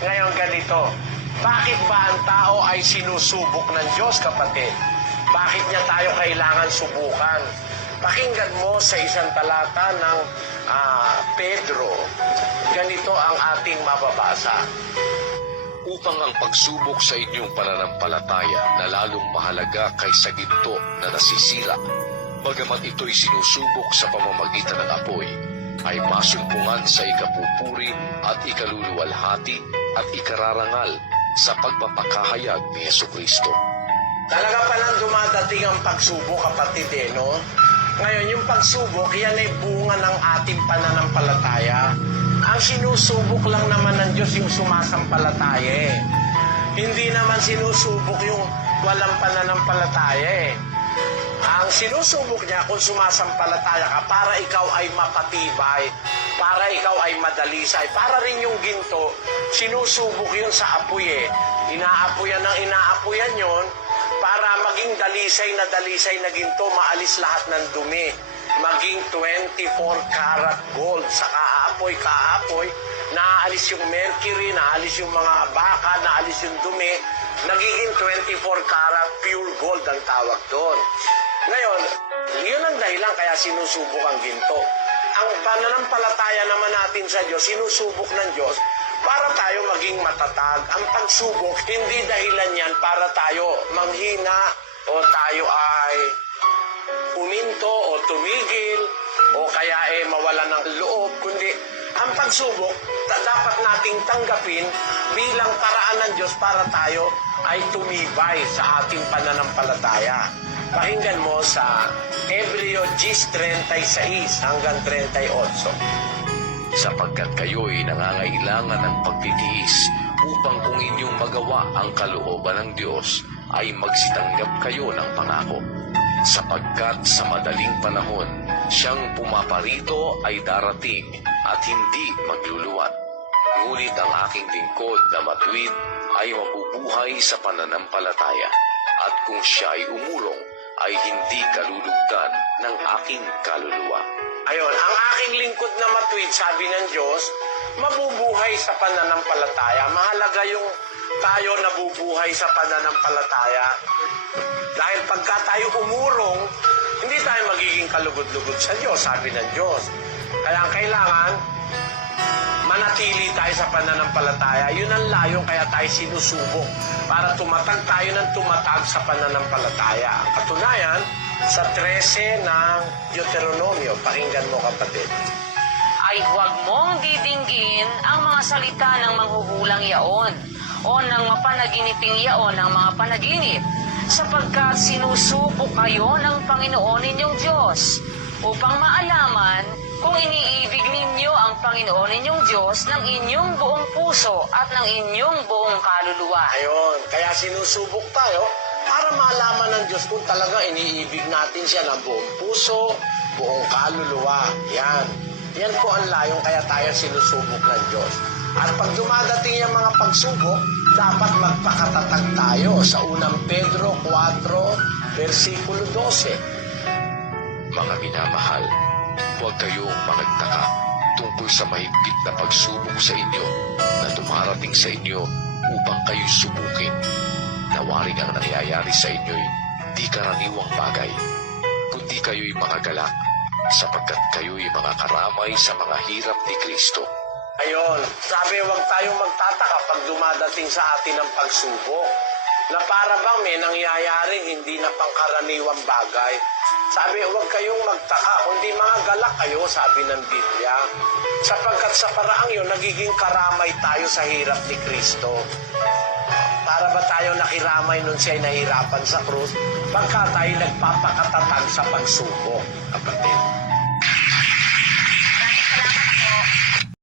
Ngayon ganito, bakit ba ang tao ay sinusubok ng Diyos, kapatid? Bakit niya tayo kailangan subukan? Pakinggan mo sa isang talata ng ah, Pedro. Ganito ang ating mababasa. upang ang pagsubok sa inyong pananampalataya na lalong mahalaga kaysa ginto na nasisira, bagamat ito'y sinusubok sa pamamagitan ng apoy, ay masumpungan sa ikapupuri at ikaluluwalhati at ikararangal sa pagpapakahayag ni Yesu Kristo. Talaga palang dumadating ang pagsubok, kapatid eh, no? Ngayon, yung pagsubok, yan ay bunga ng ating pananampalataya. Ang sinusubok lang naman ng Diyos yung sumasampalataya eh. Hindi naman sinusubok yung walang pananampalataya eh. Ang sinusubok niya kung sumasampalataya ka para ikaw ay mapatibay, para ikaw ay madalisay, para rin yung ginto, sinusubok yun sa apoy eh. Inaapoyan ng inaapoyan yon para maging dalisay na dalisay na ginto, maalis lahat ng dumi. Maging 24 karat gold sa kaapoy, kaapoy, naaalis yung mercury, naalis yung mga baka, naalis yung dumi, nagiging 24 karat pure gold ang tawag doon. Ngayon, yun ang dahilan kaya sinusubok ang ginto. Ang pananampalataya naman natin sa Diyos, sinusubok ng Diyos para tayo maging matatag. Ang pagsubok, hindi dahilan yan para tayo manghina o tayo ay uminto o tumigil o kaya eh mawala ng loob, kundi ang pagsubok dapat nating tanggapin bilang paraan ng Diyos para tayo ay tumibay sa ating pananampalataya. Pakinggan mo sa Hebreo 10.36 hanggang 38. sapagkat kayo'y nangangailangan ng pagtitiis upang kung inyong magawa ang kalooban ng Diyos ay magsitanggap kayo ng pangako. Sapagkat sa madaling panahon, siyang pumaparito ay darating at hindi magluluwan. Ngunit ang aking lingkod na matuwid ay mabubuhay sa pananampalataya. At kung siya ay umurong, ay hindi kalulugdan ng aking kaluluwa. Ayon, ang aking lingkod na matuwid, sabi ng Diyos, mabubuhay sa pananampalataya. Mahalaga yung tayo nabubuhay sa pananampalataya. Dahil pagka tayo umurong, hindi tayo magiging kalugod-lugod sa Diyos, sabi ng Diyos. Kaya ang kailangan, manatili tayo sa pananampalataya. Yun ang layong kaya tayo sinusubok para tumatag tayo ng tumatag sa pananampalataya. Katunayan, sa 13 ng Deuteronomio, pakinggan mo kapatid. ay huwag mong didinggin ang mga salita ng manghuhulang yaon o ng mapanaginiping yaon ng mga panaginip sapagkat sinusubok kayo ng Panginoon ninyong Diyos upang maalaman kung iniibig ninyo ang Panginoon ninyong Diyos ng inyong buong puso at ng inyong buong kaluluwa. Ayon, kaya sinusubok tayo para malaman ng Diyos kung talaga iniibig natin siya ng buong puso, buong kaluluwa. Yan. Yan po ang layong kaya tayo sinusubok ng Diyos. At pag dumadating yung mga pagsubok, dapat magpakatatag tayo sa unang Pedro 4, versikulo 12. Mga minamahal, huwag kayong managtaka tungkol sa mahigpit na pagsubok sa inyo na dumarating sa inyo upang kayo subukin. Nawaring ang nangyayari sa inyo'y di karaniwang bagay, kundi kayo'y mga galak sapagkat kayo'y mga karamay sa mga hirap ni Kristo. Ayon, sabi huwag tayong magtataka pag dumadating sa atin ang pagsubok na para bang may nangyayaring hindi na pangkaraniwang bagay. Sabi, huwag kayong magtaka, kundi mga galak kayo, sabi ng Biblia. Sapagkat sa paraang yun, nagiging karamay tayo sa hirap ni Kristo. Para ba tayo nakiramay nun siya'y nahirapan sa krus? Pagka tayo nagpapakatatag sa pagsubok, kapatid.